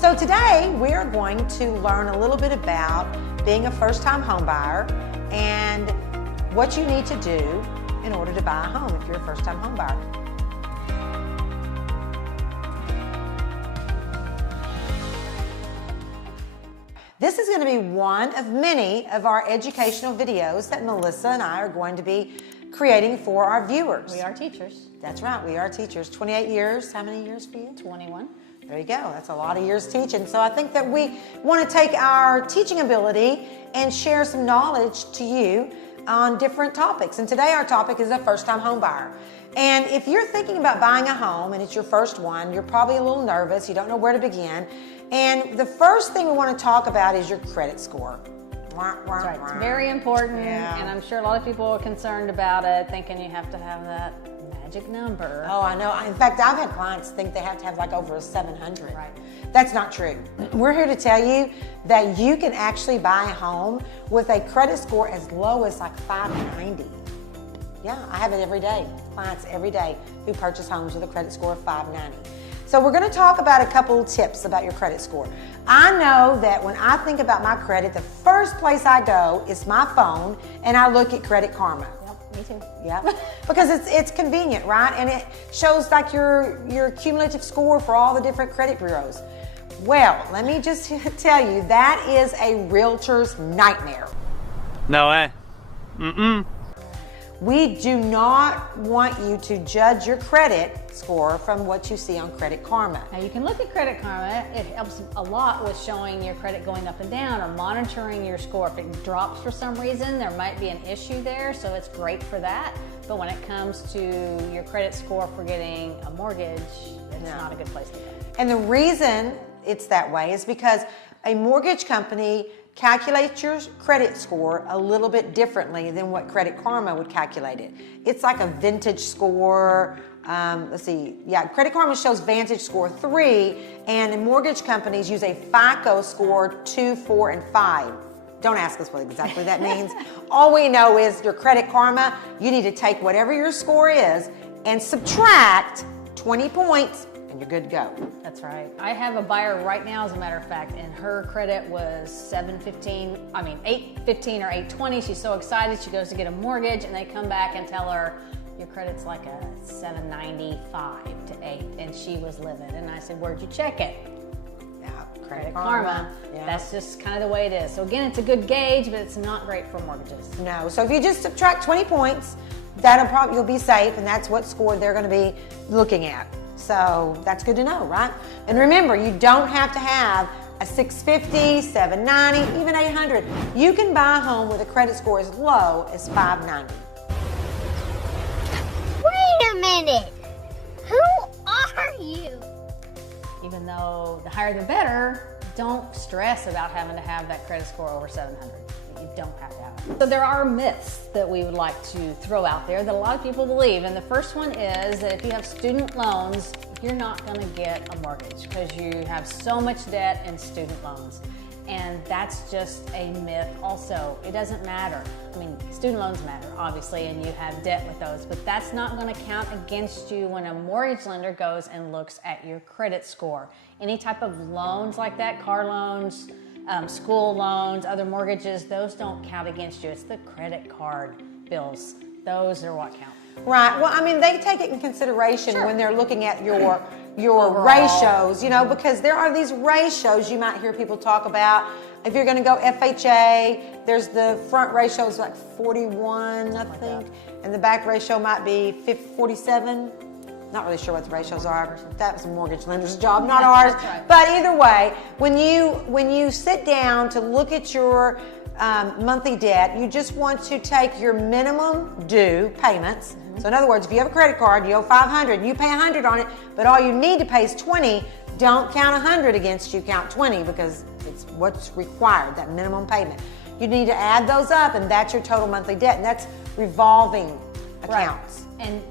So today we are going to learn a little bit about being a first-time home buyer and what you need to do in order to buy a home if you're a first-time home buyer. This is going to be one of many of our educational videos that Melissa and I are going to be creating for our viewers. We are teachers. That's right, we are teachers. 28 years. How many years for you? 21. There you go. That's a lot of years teaching. So I think that we want to take our teaching ability and share some knowledge to you on different topics. And today our topic is a first-time home buyer. And if you're thinking about buying a home and it's your first one, you're probably a little nervous. You don't know where to begin. And the first thing we want to talk about is your credit score. That's right. It's very important, and I'm sure a lot of people are concerned about it, thinking you have to have that magic number. Oh, I know. In fact, I've had clients think they have to have like over a 700. Right. That's not true. We're here to tell you that you can actually buy a home with a credit score as low as like 590. Yeah, I have it every day. Clients every day who purchase homes with a credit score of 590. So we're going to talk about a couple tips about your credit score. I know that when I think about my credit, the first place I go is my phone and I look at Credit Karma. Yep, me too. Yeah, because it's convenient, right? And it shows like your cumulative score for all the different credit bureaus. Well, let me just tell you, that is a realtor's nightmare. No way. We do not want you to judge your credit score from what you see on Credit Karma. Now you can look at Credit Karma. It helps a lot with showing your credit going up and down or monitoring your score. If it drops for some reason, there might be an issue there, so it's great for that. But when it comes to your credit score for getting a mortgage, it's not a good place to go. And the reason it's that way is because a mortgage company calculates your credit score a little bit differently than what Credit Karma would calculate it. It's like a vintage score. Let's see. Yeah, Credit Karma shows Vantage Score 3, and mortgage companies use a FICO score 2, 4, and 5. Don't ask us what exactly that means. All we know is your Credit Karma, you need to take whatever your score is and subtract 20 points, and you're good to go. That's right. I have a buyer right now, as a matter of fact, and her credit was 815 or 820. She's so excited. She goes to get a mortgage, and they come back and tell her, your credit's like a 795 to 8, and she was livid. And I said, where'd you check it? Yeah, Credit Karma. Yeah. That's just kind of the way it is. So again, it's a good gauge, but it's not great for mortgages. No, so if you just subtract 20 points, you'll be safe, and that's what score they're going to be looking at. So that's good to know, right? And remember, you don't have to have a 650, 790, even 800. You can buy a home with a credit score as low as 590. Wait a minute. Who are you? Even though the higher the better, don't stress about having to have that credit score over 700. You don't have to have it. So there are myths that we would like to throw out there that a lot of people believe. And the first one is that if you have student loans, you're not going to get a mortgage because you have so much debt in student loans. And that's just a myth also. It doesn't matter. I mean, student loans matter, obviously, and you have debt with those, but that's not going to count against you when a mortgage lender goes and looks at your credit score. Any type of loans like that, car loans, school loans, other mortgages, those don't count against you. It's the credit card bills. Those are what count. Right. Well, I mean, they take it in consideration when they're looking at your Overall. ratios, because there are these ratios you might hear people talk about. If you're going to go FHA, there's the front ratio is like 41, I think, and the back ratio might be 47. Not really sure what the ratios are. That was a mortgage lender's job, not ours. Right. But either way, when you sit down to look at your monthly debt, you just want to take your minimum due payments. So in other words, if you have a credit card, you owe 500, and you pay 100 on it, but all you need to pay is 20, don't count 100 against you, count 20 because it's what's required, that minimum payment. You need to add those up, and that's your total monthly debt, and that's revolving accounts. Right. And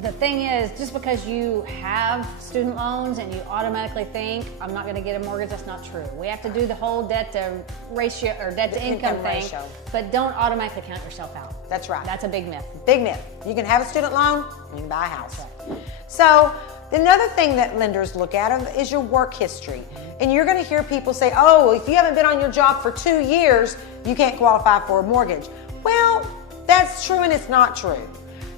the thing is, just because you have student loans and you automatically think, I'm not going to get a mortgage, that's not true. We have to do the whole debt to ratio or debt to income thing, but don't automatically count yourself out. That's right. That's a big myth. Big myth. You can have a student loan and you can buy a house. Right. So Another thing that lenders look at is your work history. And you're going to hear people say, oh, if you haven't been on your job for 2 years, you can't qualify for a mortgage. Well, that's true and it's not true.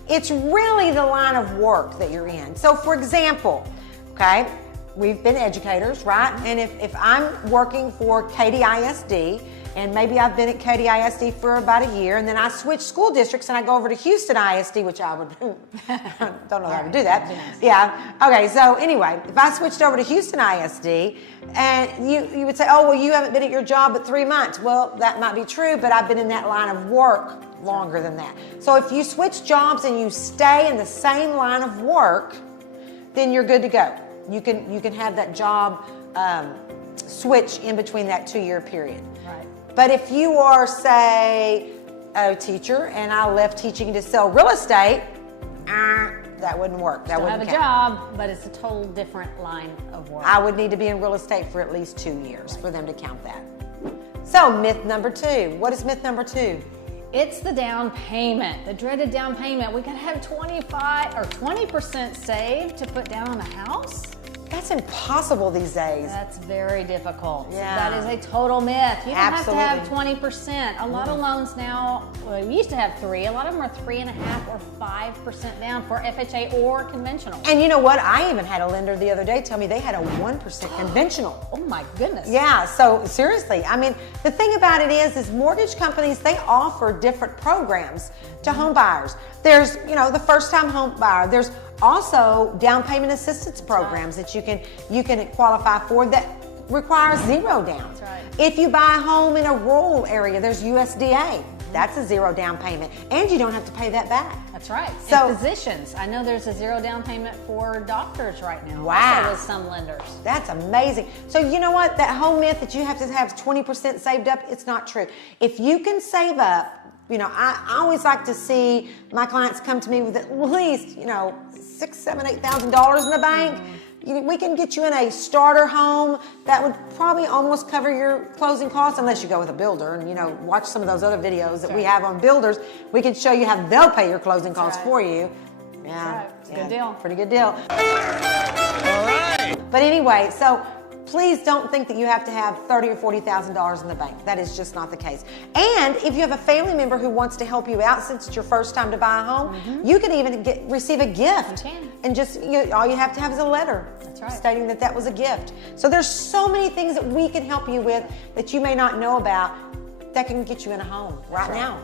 It's really the line of work that you're in. So for example, okay, we've been educators, right? And if I'm working for Katy ISD, and maybe I've been at Katy ISD for about a year, and then I switch school districts and I go over to Houston ISD, which I would, don't know how to do that. Yeah, okay, so anyway, if I switched over to Houston ISD, and you would say, oh, well, you haven't been at your job but 3 months. Well, that might be true, but I've been in that line of work longer than that. So if you switch jobs and you stay in the same line of work, then you're good to go. You can have that job switch in between that 2-year period. Right. But if you are, say, a teacher and I left teaching to sell real estate, that wouldn't work. That wouldn't have a count. job, but it's a total different line of work. I would need to be in real estate for at least 2 years for them to count that. So myth number 2. What is myth number 2? It's the down payment, the dreaded down payment. We gotta have 25 or 20% saved to put down on a house. That's impossible these days. That's very difficult. Yeah. That is a total myth. You don't Absolutely. have to have 20%. A lot of loans now, well, we used to have 3. A lot of them are 3.5% or 5% down for FHA or conventional. And you know what? I even had a lender the other day tell me they had a 1% conventional. Oh my goodness. Yeah, so seriously, I mean, the thing about it is mortgage companies, they offer different programs to home buyers. There's, the first-time home buyer. There's also down payment assistance programs that you can qualify for that requires 0 down. That's right. If you buy a home in a rural area, there's USDA. That's a 0 down payment, and you don't have to pay that back. That's right. So, and physicians, I know there's a 0 down payment for doctors right now. Wow. Also with some lenders. That's amazing. So you know what? That whole myth that you have to have 20% saved up, it's not true. If you can save up, I always like to see my clients come to me with at least, $6,000, $7,000, $8,000 in the bank. We can get you in a starter home that would probably almost cover your closing costs, unless you go with a builder and watch some of those other videos that we have on builders. We can show you how they'll pay your closing costs for you. Yeah, right. It's a good deal. Pretty good deal. All right. But anyway, so please don't think that you have to have $30,000 or $40,000 in the bank. That is just not the case. And if you have a family member who wants to help you out, since it's your first time to buy a home, you can even receive a gift. You can. And just all you have to have is a letter stating that was a gift. So there's so many things that we can help you with that you may not know about that can get you in a home right now.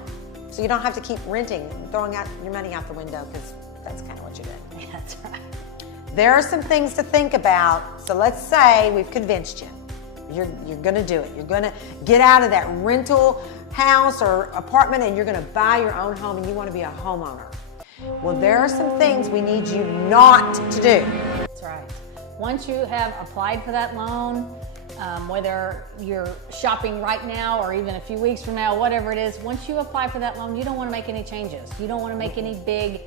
So you don't have to keep renting, throwing out your money out the window, because that's kind of what you're doing. Yeah, that's right. There are some things to think about. So let's say we've convinced you. You're going to do it. You're going to get out of that rental house or apartment and you're going to buy your own home and you want to be a homeowner. Well, there are some things we need you not to do. That's right. Once you have applied for that loan, whether you're shopping right now or even a few weeks from now, whatever it is, once you apply for that loan, you don't want to make any changes. You don't want to make any big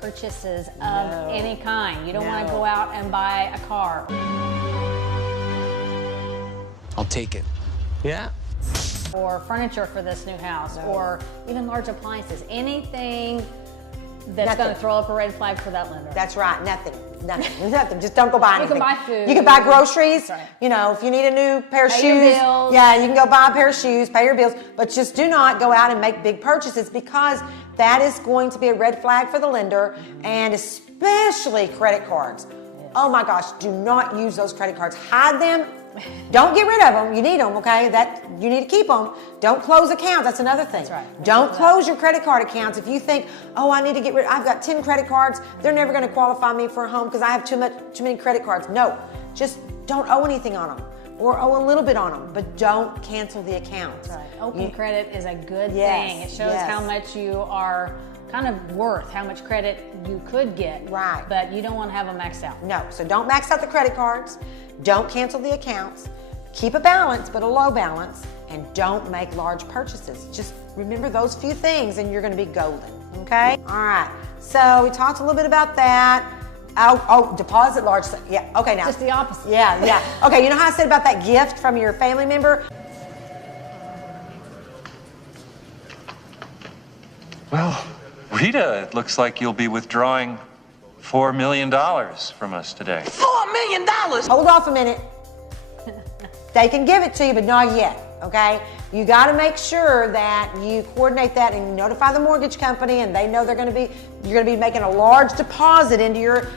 purchases of any kind. You don't want to go out and buy a car. I'll take it. Yeah. Or furniture for this new house, or even large appliances. Anything that's going to throw up a red flag for that lender. That's right. Nothing. Just don't go buy anything. You can buy food. You can buy groceries. That's right. If you need a new pair of Pay shoes, your bills. yeah, you can go buy a pair of shoes, pay your bills, but just do not go out and make big purchases, because that is going to be a red flag for the lender, and especially credit cards. Yes. Oh my gosh, do not use those credit cards. Hide them. Don't get rid of them. You need them, okay? You need to keep them. Don't close accounts. That's another thing. That's right. Don't close your credit card accounts. If you think, oh, I need to get rid, I've got 10 credit cards, they're never going to qualify me for a home because I have too many credit cards. No, just don't owe anything on them, or owe a little bit on them, but don't cancel the accounts. That's right. Open credit is a good thing. It shows how much you are kind of worth, how much credit you could get. Right. But you don't want to have them maxed out. No, so don't max out the credit cards. Don't cancel the accounts. Keep a balance, but a low balance, and don't make large purchases. Just remember those few things and you're going to be golden, okay? All right, so we talked a little bit about that. Deposit large, yeah, okay, now. Just the opposite. Yeah. Okay, you know how I said about that gift from your family member? Well, Rita, it looks like you'll be withdrawing $4 million from us today. $4 million? Hold off a minute. They can give it to you, but not yet, okay? You got to make sure that you coordinate that and notify the mortgage company, and they know you're going to be making a large deposit into your,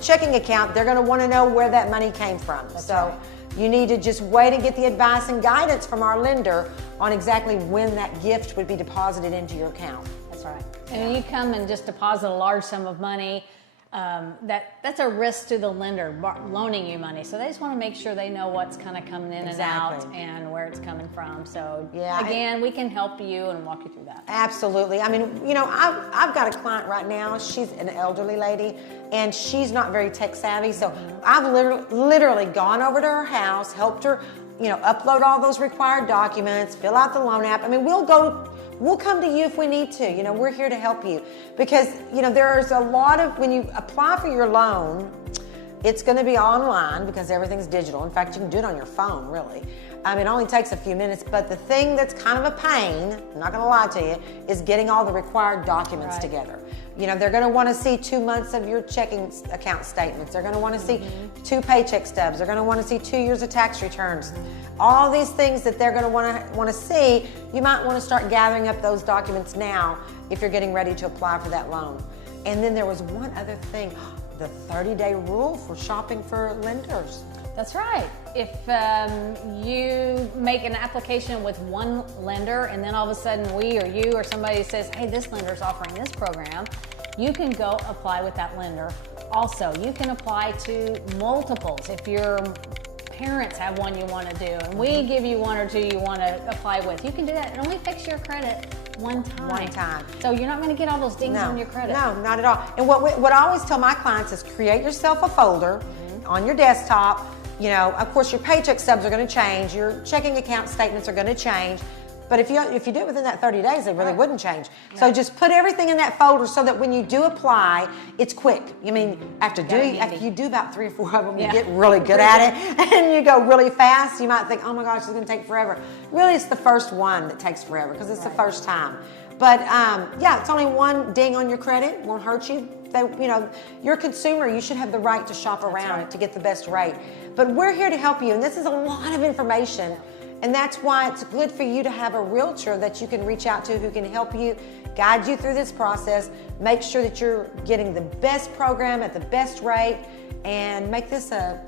checking account. They're going to want to know where that money came from. So you need to just wait and get the advice and guidance from our lender on exactly when that gift would be deposited into your account. That's right. And when you come and just deposit a large sum of money, that's a risk to the lender loaning you money. So they just want to make sure they know what's kind of coming in and out and where it's coming from. So again, we can help you and walk you through that. Absolutely. I mean, I've got a client right now. She's an elderly lady and she's not very tech savvy. So I've literally gone over to her house, helped her, upload all those required documents, fill out the loan app. I mean, we'll come to you if we need to. We're here to help you because, there's a lot of, when you apply for your loan, it's going to be online because everything's digital. In fact, you can do it on your phone, really. It only takes a few minutes, but the thing that's kind of a pain, I'm not going to lie to you, is getting all the required documents together. They're going to want to see 2 months of your checking account statements. They're going to want to see 2 paycheck stubs. They're going to want to see 2 years of tax returns. All these things that they're going to want to see, you might want to start gathering up those documents now if you're getting ready to apply for that loan. And then there was one other thing, the 30-day rule for shopping for lenders. That's right. If you make an application with one lender and then all of a sudden we or you or somebody says, hey, this lender's offering this program, you can go apply with that lender. Also, you can apply to multiples. If your parents have one you want to do and we give you one or two you want to apply with, you can do that. It only fixes your credit one time. So you're not going to get all those dings on your credit. No, not at all. And what I always tell my clients is create yourself a folder on your desktop. Of course, your paycheck stubs are going to change. Your checking account statements are going to change. But if you do it within that 30 days, they really wouldn't change. So just put everything in that folder so that when you do apply, it's quick. After you do about 3 or 4 of them, you get really good at it, and you go really fast. You might think, oh my gosh, it's going to take forever. Really, it's the first one that takes forever because it's the first time. But it's only one ding on your credit. Won't hurt you. You're a consumer. You should have the right to shop around to get the best rate. But we're here to help you, and this is a lot of information. And that's why it's good for you to have a realtor that you can reach out to who can help you, guide you through this process, make sure that you're getting the best program at the best rate, and make this a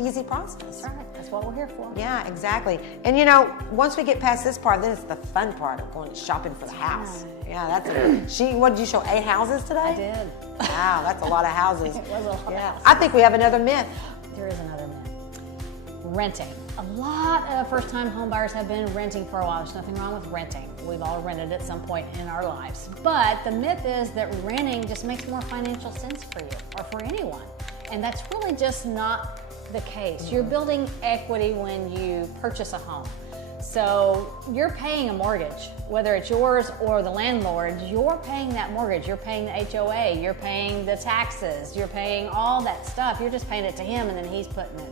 easy process. That's right. That's what we're here for. Yeah, exactly. And once we get past this part, then it's the fun part of going shopping for the house. Yeah, that's it. What did you show? 8 houses today? I did. Wow, that's a lot of houses. It was a lot. Yeah. I think we have another myth. There is another myth. Renting. A lot of first-time home buyers have been renting for a while. There's nothing wrong with renting. We've all rented at some point in our lives. But the myth is that renting just makes more financial sense for you or for anyone. And that's really just not the case. You're building equity when you purchase a home. So you're paying a mortgage, whether it's yours or the landlord's, you're paying that mortgage. You're paying the HOA, you're paying the taxes, you're paying all that stuff. You're just paying it to him and then he's putting it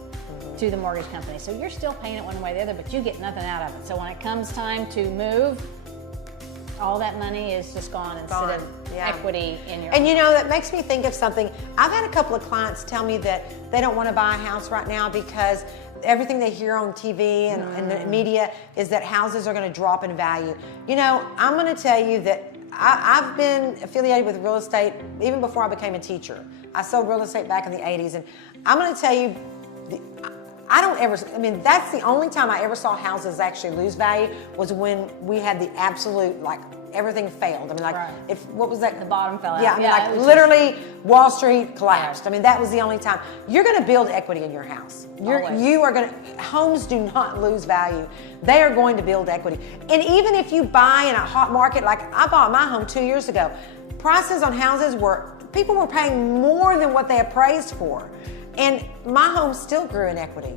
to the mortgage company. So you're still paying it one way or the other, but you get nothing out of it. So when it comes time to move, all that money is just gone instead of equity in your And that makes me think of something. I've had a couple of clients tell me that they don't want to buy a house right now because everything they hear on TV and the media is that houses are going to drop in value. I'm going to tell you that I've been affiliated with real estate even before I became a teacher. I sold real estate back in the 80s, and I'm going to tell you, that's the only time I ever saw houses actually lose value was when we had the absolute, everything failed. What was that? The bottom fell out. Yeah, literally Wall Street collapsed. That was the only time. You're going to build equity in your house. Homes do not lose value. They are going to build equity. And even if you buy in a hot market, like I bought my home 2 years ago, prices on houses people were paying more than what they appraised for. And my home still grew in equity.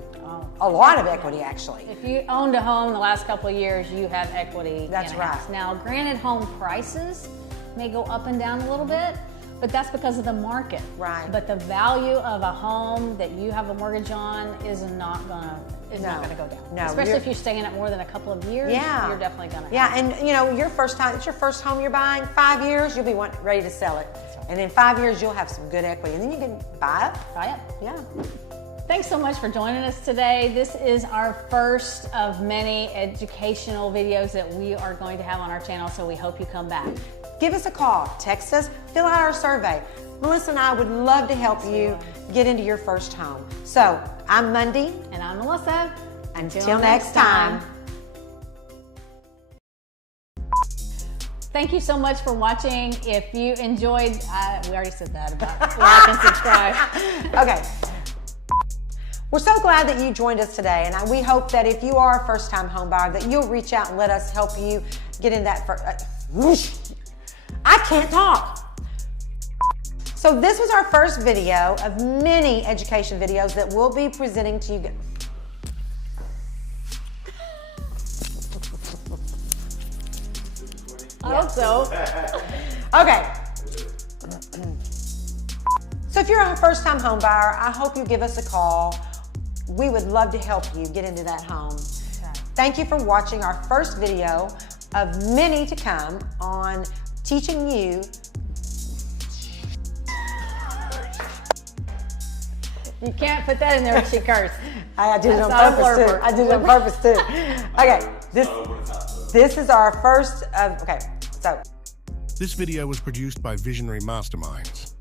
A lot of equity, actually. If you owned a home the last couple of years, you have equity in a house. Now, granted, home prices may go up and down a little bit, but that's because of the market. Right. But the value of a home that you have a mortgage on is not gonna go down. No, especially if you're staying in it more than a couple of years. Yeah. You're definitely gonna. Yeah, and it's your first home you're buying. 5 years, you'll be ready to sell it. And in 5 years, you'll have some good equity. And then you can buy it. Try it. Yeah. Thanks so much for joining us today. This is our first of many educational videos that we are going to have on our channel, so we hope you come back. Give us a call, text us, fill out our survey. Melissa and I would love to help you get into your first home. So, I'm Mundy. And I'm Melissa. Until next time. Thank you so much for watching. If you enjoyed, we already said that about like and subscribe. Okay. We're so glad that you joined us today, and we hope that if you are a first-time home buyer, that you'll reach out and let us help you get in that first. I can't talk. So this was our first video of many education videos that we'll be presenting to you. I hope so. Okay. So if you're a first-time home buyer, I hope you give us a call. We would love to help you get into that home. Okay. Thank you for watching our first video of many to come on teaching you. You can't put that in there when she cursed. I did it on purpose too. I did it on purpose too. Okay, this is our first of, okay, so. This video was produced by Visionary Masterminds.